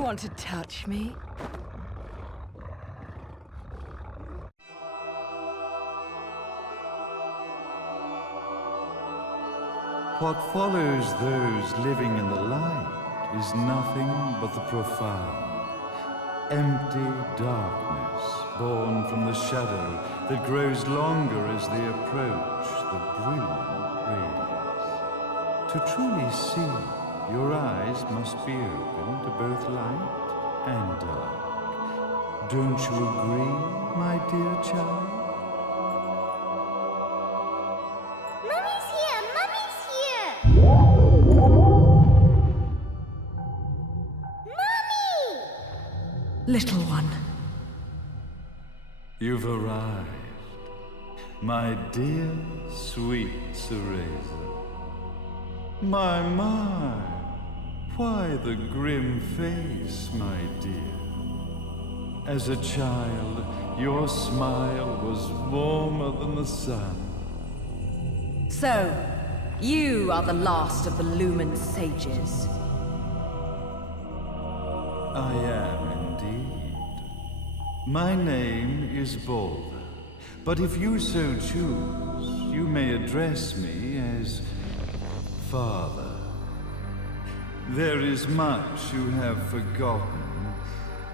You want to touch me? What follows those living in the light is nothing but the profound, empty darkness born from the shadow that grows longer as they approach the brilliant rays. To truly see, your eyes must be open to both light and dark. Don't you agree, my dear child? Mummy's here! Mummy's here! Mummy! Little one. You've arrived, my dear, sweet Cereza. My, why the grim face, my dear? As a child, your smile was warmer than the sun. So, you are the last of the Lumen sages. I am indeed. My name is Balder, but if you so choose, you may address me as Father. There is much you have forgotten.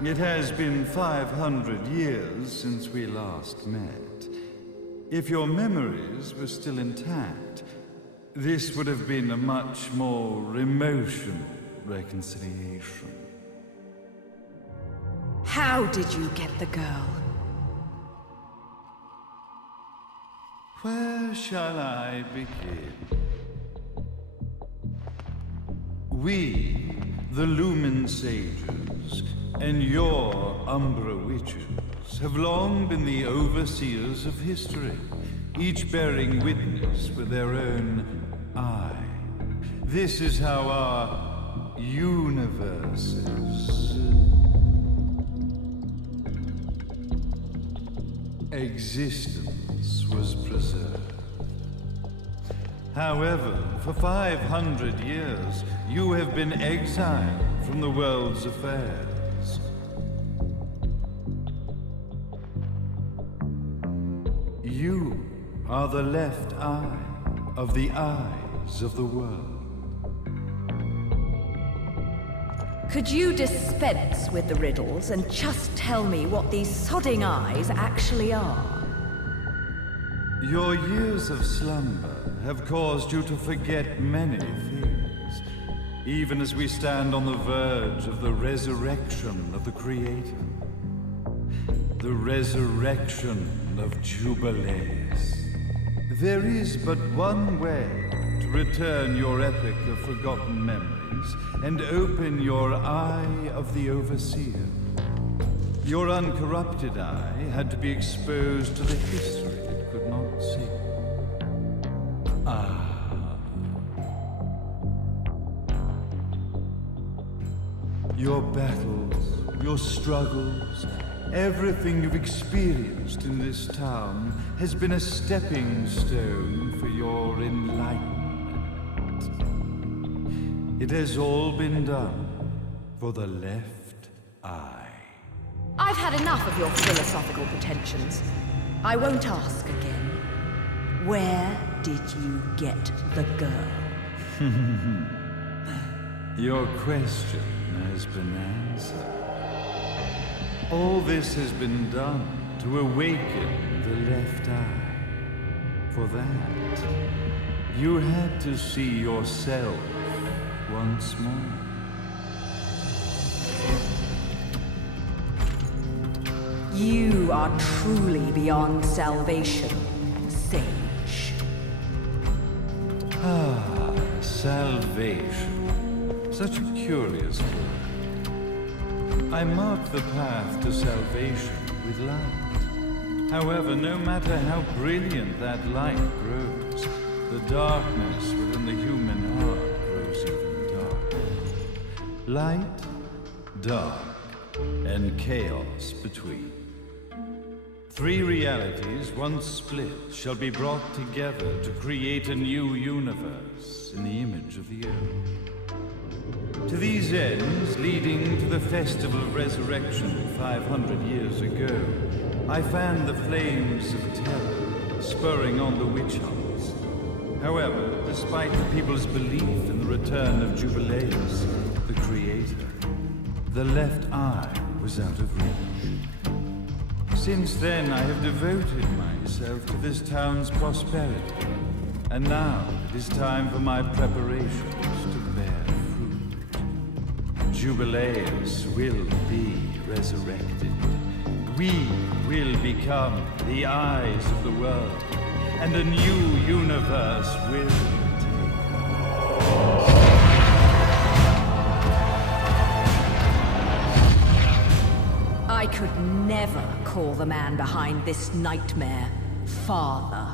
It has been 500 years since we last met. If your memories were still intact, this would have been a much more emotional reconciliation. How did you get the girl? Where shall I begin? We, the Lumen Sages, and your Umbra Witches, have long been the overseers of history, each bearing witness with their own eye. This is how our universe's existence was preserved. However, for 500 years, you have been exiled from the world's affairs. You are the left eye of the eyes of the world. Could you dispense with the riddles and just tell me what these sodding eyes actually are? Your years of slumber have caused you to forget many things, even as we stand on the verge of the resurrection of the Creator. The resurrection of Jubilees. There is but one way to return your epic of forgotten memories and open your eye of the Overseer. Your uncorrupted eye had to be exposed to the history it could not see. Your battles, your struggles, everything you've experienced in this town has been a stepping stone for your enlightenment. It has all been done for the left eye. I've had enough of your philosophical pretensions. I won't ask again. Where did you get the girl? Your question has been answered. All this has been done to awaken the left eye. For that, you had to see yourself once more. You are truly beyond salvation, sage. Salvation. Such a curious word. I mark the path to salvation with light. However, no matter how brilliant that light grows, the darkness within the human heart grows even darker. Light, dark, and chaos between. Three realities, once split, shall be brought together to create a new universe in the image of the old. To these ends, leading to the Festival of Resurrection 500 years ago, I fanned the flames of terror, spurring on the witch hunts. However, despite the people's belief in the return of Jubileus, the Creator, the left eye was out of reach. Since then, I have devoted myself to this town's prosperity, and now it is time for my preparations to bear fruit. Jubileus will be resurrected. We will become the eyes of the world, and a new universe will take place. I could never call the man behind this nightmare father.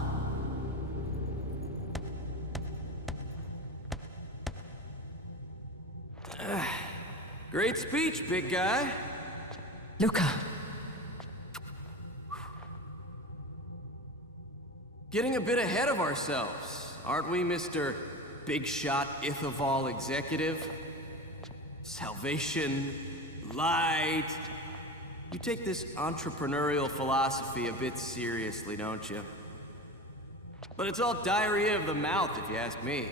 Great speech, big guy. Luca. Getting a bit ahead of ourselves, aren't we, Mr. Big Shot Ithoval Executive? Salvation, light. You take this entrepreneurial philosophy a bit seriously, don't you? But it's all diarrhea of the mouth, if you ask me.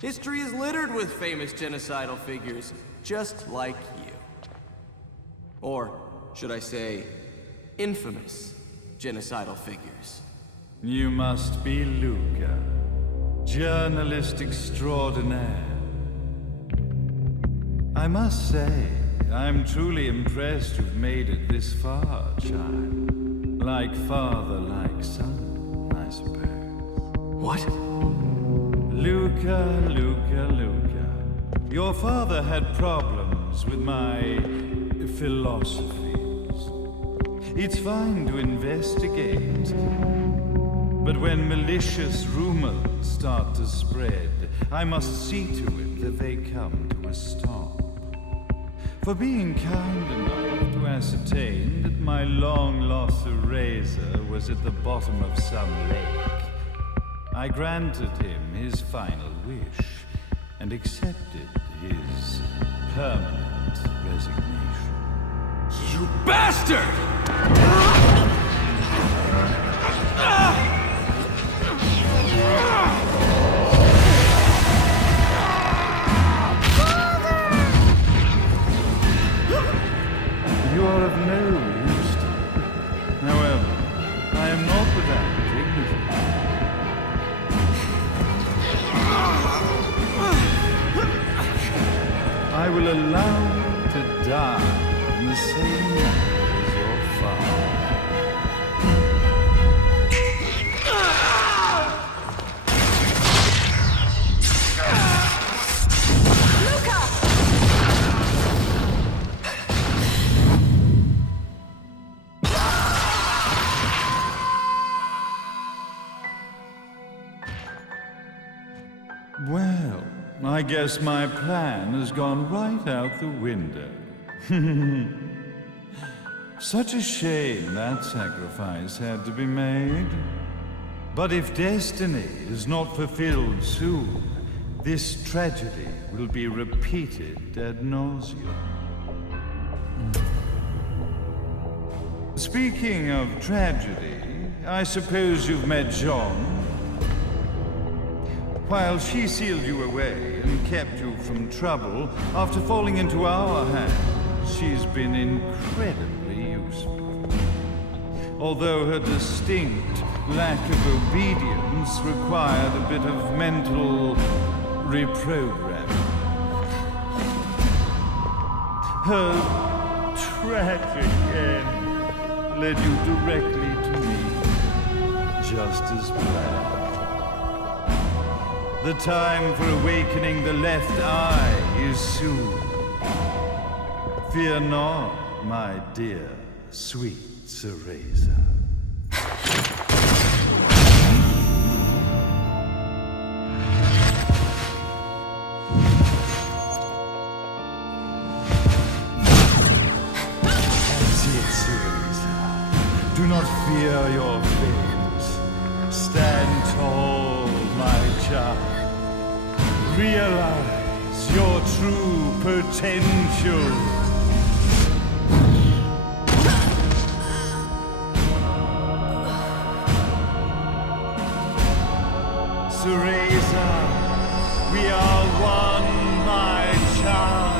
History is littered with famous genocidal figures, just like you. Or, should I say, infamous genocidal figures. You must be Luca, journalist extraordinaire. I must say, I'm truly impressed you've made it this far, child. Like father, like son, I suppose. What? Luca, Luca, Luca. Your father had problems with my philosophies. It's fine to investigate, but when malicious rumors start to spread, I must see to it that they come to a stop. For being kind enough to ascertain that my long-lost eraser was at the bottom of some lake, I granted him his final wish and accepted his permanent resignation. You bastard! You are of no use to me. However, I am not without dignity. I will allow you to die in the same manner as your father. Well, I guess my plan has gone right out the window. Such a shame that sacrifice had to be made. But if destiny is not fulfilled soon, this tragedy will be repeated ad nauseum. Speaking of tragedy, I suppose you've met Jean. While she sealed you away and kept you from trouble, after falling into our hands, she's been incredibly useful. Although her distinct lack of obedience required a bit of mental reprogramming. Her tragic end led you directly to me, just as planned. The time for awakening the left eye is soon. Fear not, my dear, sweet Cereza. That's it, Cereza. Do not fear your fate. Stand tall, my child. Realize your true potential. Cereza, we are one, my child.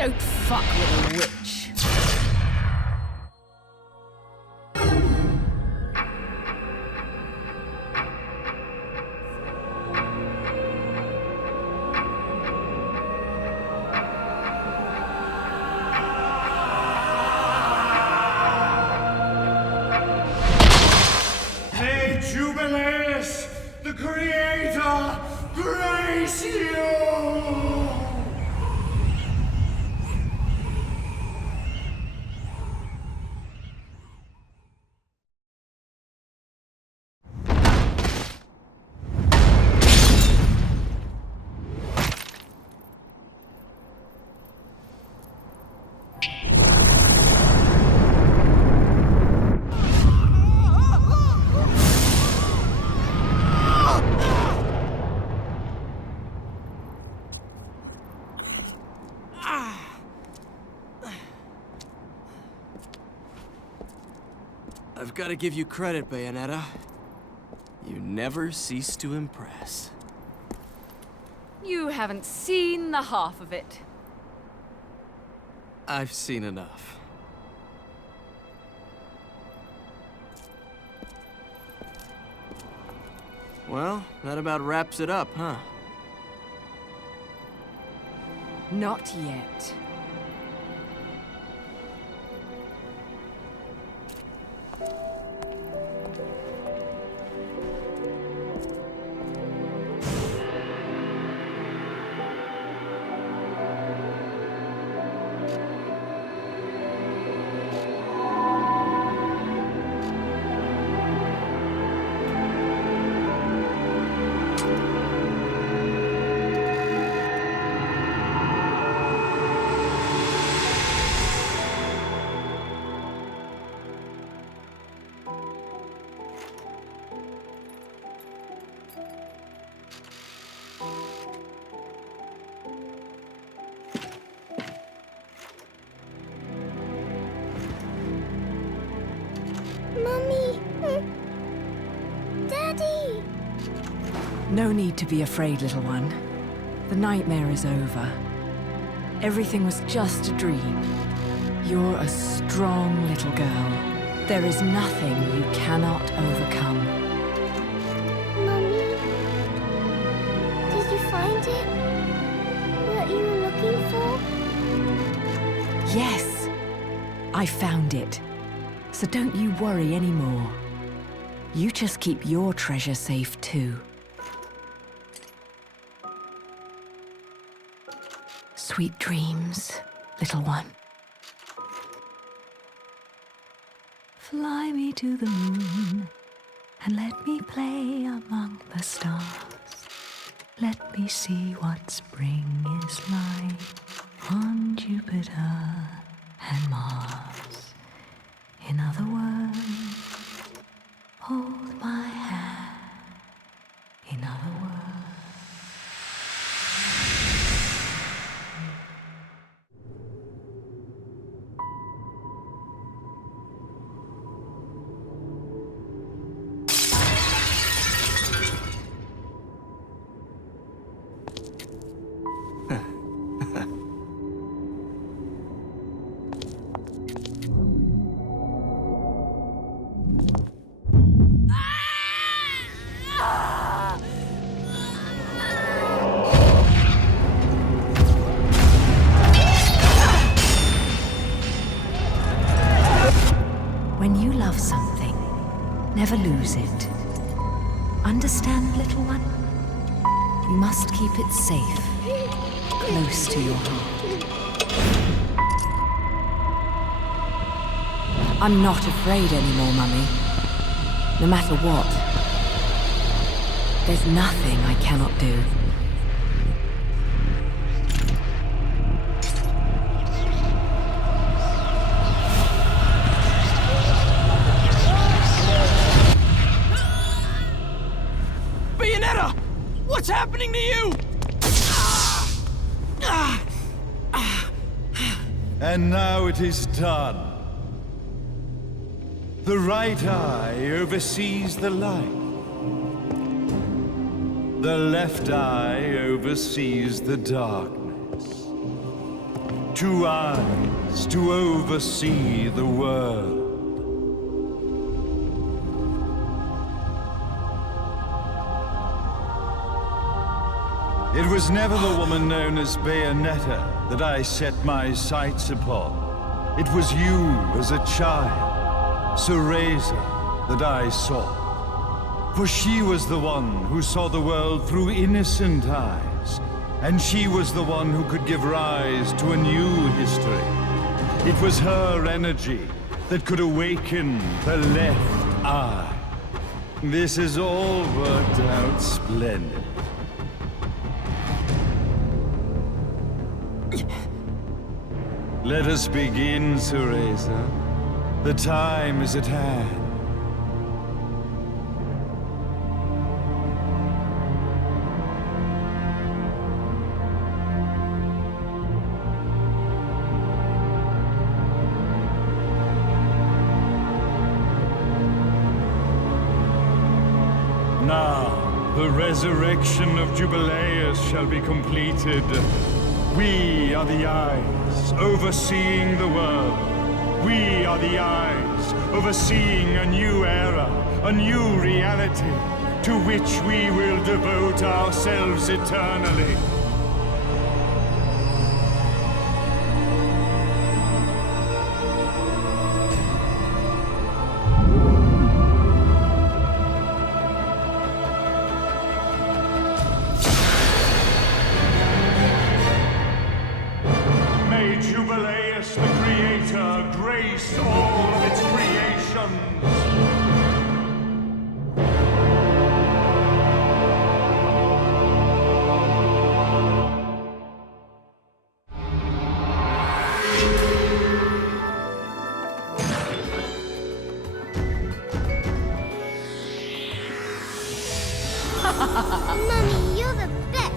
Don't fuck with a witch. May Jubileus, the Creator, grace you! I've got to give you credit, Bayonetta. You never cease to impress. You haven't seen the half of it. I've seen enough. Well, that about wraps it up, huh? Not yet. Mommy! Daddy! No need to be afraid, little one. The nightmare is over. Everything was just a dream. You're a strong little girl. There is nothing you cannot overcome. Mommy? Did you find it? What you were looking for? Yes, I found it. So don't you worry anymore. You just keep your treasure safe too. Sweet dreams, little one. Fly me to the moon and let me play among the stars. Let me see what spring is like on Jupiter and Mars. In other words, hold my hand. In other words. When you love something, never lose it. Understand, little one? You must keep it safe, close to your heart. I'm not afraid anymore, Mummy. No matter what. There's nothing I cannot do. Bayonetta! What's happening to you? And now it is done. The right eye oversees the light. The left eye oversees the darkness. 2 eyes to oversee the world. It was never the woman known as Bayonetta that I set my sights upon. It was you as a child, Cereza, that I saw. For she was the one who saw the world through innocent eyes, and she was the one who could give rise to a new history. It was her energy that could awaken the left eye. This has all worked out splendid. Let us begin, Cereza. The time is at hand. Now, the resurrection of Jubileus shall be completed. We are the eyes overseeing the world. We are the eyes overseeing a new era, a new reality, to which we will devote ourselves eternally. Jubileus, the Creator, grace all of its creations. Mummy, you're the best.